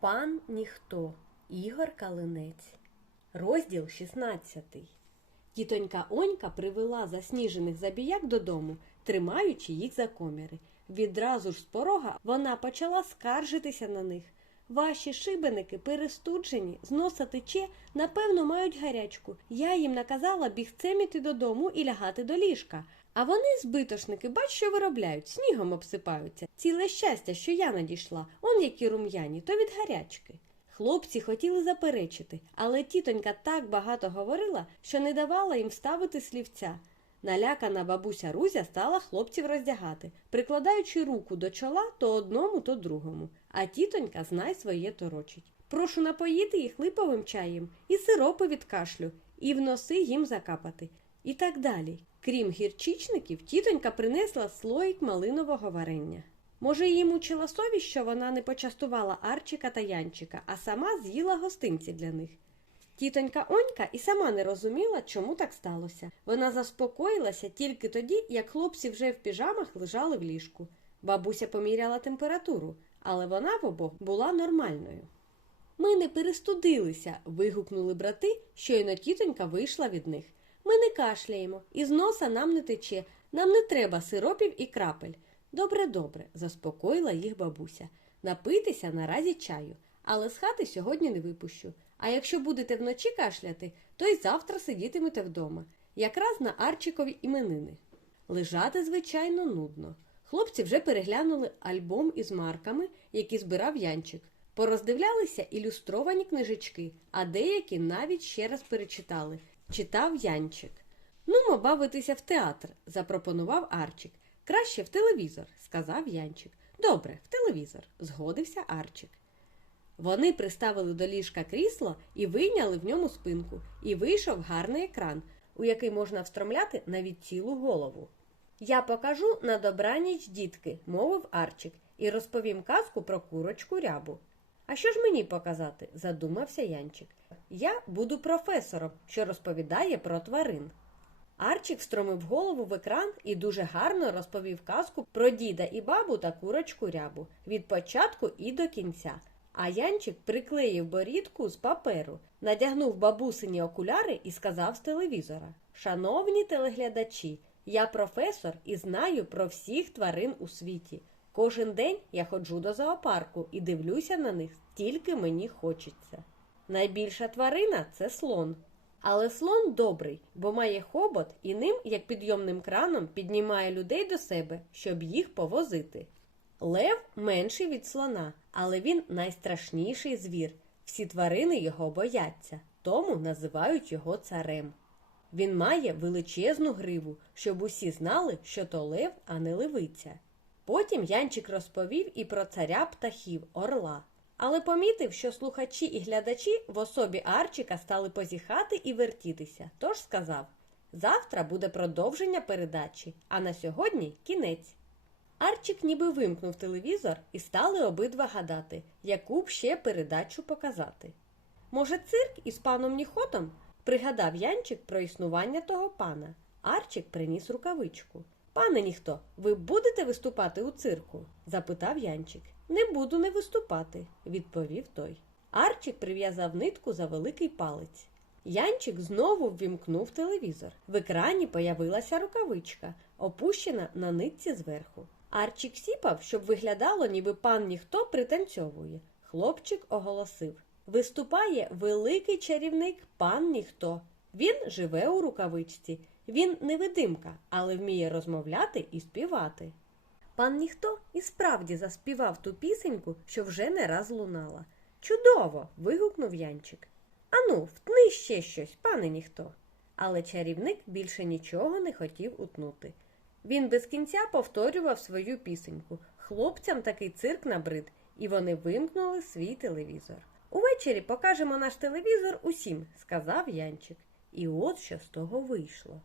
Пан ніхто Ігор Калинець. Розділ 16. Тітонька Онька привела засніжених забіяк додому, тримаючи їх за коміри. Відразу ж з порога вона почала скаржитися на них. Ваші шибеники перестуджені, з носа тече, напевно, мають гарячку. Я їм наказала бігцем іти додому і лягати до ліжка. А вони, збитошники, бач, що виробляють, снігом обсипаються. Ціле щастя, що я надійшла, он які рум'яні, то від гарячки. Хлопці хотіли заперечити, але тітонька так багато говорила, що не давала їм вставити слівця. Налякана бабуся Рузя стала хлопців роздягати, прикладаючи руку до чола то одному, то другому. А тітонька знай своє торочить. Прошу напоїти їх липовим чаєм, і сиропи від кашлю, і в носи їм закапати. І так далі. Крім гірчичників, тітонька принесла слоїк малинового варення. Може, її мучила совість, що вона не почастувала Арчика та Янчика, а сама з'їла гостинці для них. Тітонька Онька і сама не розуміла, чому так сталося. Вона заспокоїлася тільки тоді, як хлопці вже в піжамах лежали в ліжку. Бабуся поміряла температуру, але вона в обох була нормальною. Ми не перестудилися. вигукнули брати, щойно тітонька вийшла від них. Ми не кашляємо, із носа нам не тече, нам не треба сиропів і крапель. Добре, добре, заспокоїла їх бабуся. Напитися наразі чаю, але з хати сьогодні не випущу. А якщо будете вночі кашляти, то й завтра сидітимете вдома, якраз на Арчикові іменини. Лежати, звичайно, нудно. Хлопці вже переглянули альбом із марками, які збирав Янчик. Пороздивлялися ілюстровані книжечки, а деякі навіть ще раз перечитали. Читав Янчик. Нумо бавитися в театр, запропонував Арчик. Краще в телевізор, сказав Янчик. Добре, в телевізор, згодився Арчик. Вони приставили до ліжка крісло і вийняли в ньому спинку, і вийшов гарний екран, у який можна встромляти навіть цілу голову. Я покажу на добраніч, дітки, мовив Арчик, і розповім казку про курочку рябу. А що ж мені показати? задумався Янчик. Я буду професором, що розповідає про тварин. Арчик встромив голову в екран і дуже гарно розповів казку про діда і бабу та курочку рябу від початку і до кінця. А Янчик приклеїв борідку з паперу, надягнув бабусині окуляри і сказав з телевізора: Шановні телеглядачі, я професор і знаю про всіх тварин у світі. Кожен день я ходжу до зоопарку і дивлюся на них, тільки мені хочеться. Найбільша тварина це слон. Але слон добрий, бо має хобот і ним, як підйомним краном, піднімає людей до себе, щоб їх повозити. Лев менший від слона, але він найстрашніший звір. Всі тварини його бояться, тому називають його царем. Він має величезну гриву, щоб усі знали, що то лев, а не левиця. Потім Янчик розповів і про царя птахів орла. Але помітив, що слухачі і глядачі в особі Арчика стали позіхати і вертітися, тож сказав завтра буде продовження передачі, а на сьогодні кінець. Арчик ніби вимкнув телевізор і стали обидва гадати, яку б ще передачу показати. Може, цирк із паном Ніхотом? Пригадав Янчик про існування того пана. Арчик приніс рукавичку. Пане ніхто, ви будете виступати у цирку? запитав Янчик. Не буду не виступати, відповів той. Арчик прив'язав нитку за великий палець. Янчик знову ввімкнув телевізор. В екрані появилася рукавичка, опущена на нитці зверху. Арчик сіпав, щоб виглядало, ніби пан ніхто пританцьовує. Хлопчик оголосив Виступає великий чарівник пан ніхто. Він живе у рукавичці. Він невидимка, але вміє розмовляти і співати. Пан ніхто і справді заспівав ту пісеньку, що вже не раз лунала. Чудово. вигукнув Янчик. Ану, втни ще щось, пане ніхто. Але чарівник більше нічого не хотів утнути. Він без кінця повторював свою пісеньку. Хлопцям такий цирк набрид, і вони вимкнули свій телевізор. Увечері покажемо наш телевізор усім, сказав Янчик. І от що з того вийшло.